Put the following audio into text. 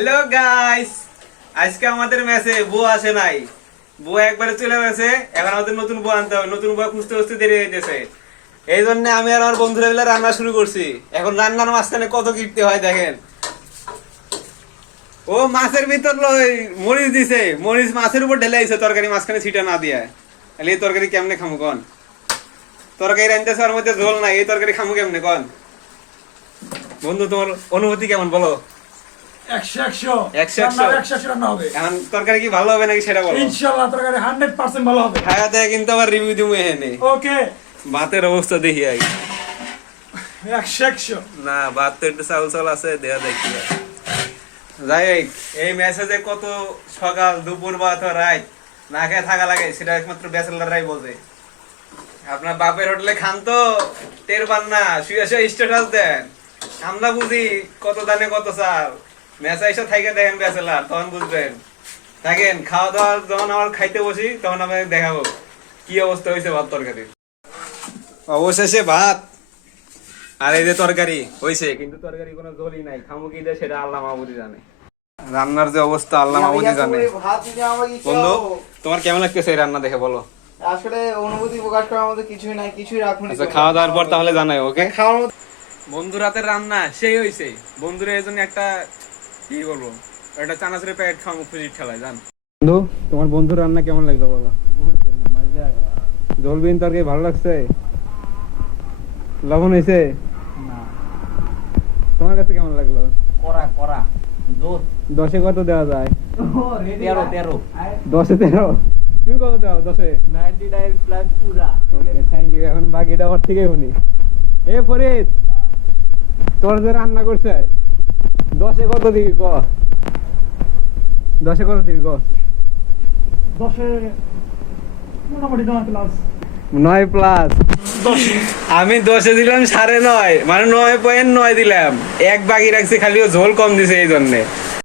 Hello guys, আজকে আমাদের ম্যাচে বউ আসে নাই। বউ একবারে চলে গেছে। এখন আমাদের নতুন বউ আনতে হবে। নতুন বউ খুঁজতে খুঁজতে দেরি হয়ে গেছে। এই জন্য আমি আর আমার বন্ধুরা মিলে রান্না শুরু করছি। এখন রান্নার মাঝখানে কত কীর্তি হয় দেখেন। ও মাছের ভিতর মরিচ দিছে, মরিচ মাছের উপর ঢেলে আইছে, তরকারি মাঝখানে ছিটা না দিয়ে। তাহলে এই তরকারি কেমনে খামু কন? তরকারি রান্নাছে ওর মধ্যে ঝোল নাই, এই তরকারি খামু কেমনে কন? বন্ধু, তোমার অনুভূতি কেমন বলো? 100 রান্না হবে। এখন তরকারি কি ভালো হবে নাকি সেটা বলো। ইনশাআল্লাহ তরকারি 100% ভালো হবে। খায়া দেয় কিন্তু আবার রিভিউ দিমু এখানে। ওকে, ভাতের অবস্থা দেখি আগে। 100 না, ভাত তো একটু চাল চাল আছে, দেয়া দেখি। যাই হোক, এই ম্যাচে যে কত সকাল দুপুর বা অথবা রাত না খেয়ে থাকা লাগে সেটা একমাত্র ব্যাচেলাররাই বোঝে। আপনার বাপের হোটেলে খান তো টের পান না, শুয়ে শুয়ে স্ট্যাটাস দেন। আমরা বুঝি কত দানে কত চাল। ম্যাচ আইসা থাইকে দেখেন ব্যাচেলার, তখন বুঝবেন। থাকেন, খাওয়া দাওয়া যখন আমার খাইতে বসি তখন আমি দেখাবো কি অবস্থা হয়েছে ভাত তরকারি। অবশেষে ভাত আর এই যে তরকারি হয়েছে, কিন্তু তরকারি কোনো ঝোলই নাই। খামু কি দেয় সেটা আল্লাহ মাহবুদি জানে। রান্নার যে অবস্থা আল্লাহ মাহবুদি জানে। বন্ধু, তোমার কেমন লাগতেছে এই রান্না দেখে বলো। আসলে অনুভূতি প্রকাশ করার মতো কিছুই নাই, কিছুই রাখুন। আচ্ছা, খাওয়া দাওয়ার পর তাহলে জানাই। ওকে, বন্ধু রাতের রান্না সেই হয়েছে। বন্ধুরা এই জন্য একটা কি বলবো, একটা চানাচুরের প্যাকেট খামু খুশির ঠেলায় জান। বন্ধু, তোমার বন্ধুর রান্না কেমন লাগলো বলো। ঝোল বিন তরকারি ভালো লাগছে? লবণ হয়েছে? তোমার কাছে কেমন লাগলো? করা জোর 10-এ কত দেওয়া যায়? 13 10-এ 13? তুমি কত দাও 10-এ? 99 প্লাস পুরা। ওকে, থ্যাংক ইউ। এখন বাকিটা আমার থেকেই শুনি। এ ফরিদ, তোর যে রান্না করছে 10-এ কত দিবি ক? 10-এ কত দিবি ক? 10 মোটামুটি 9 প্লাস। 9 প্লাস। আমি 10-এ দিলাম 9.5, মানে 9.9 দিলাম। এক বাকি রাখছি, খালি ও ঝোল কম দিছে এই জন্য।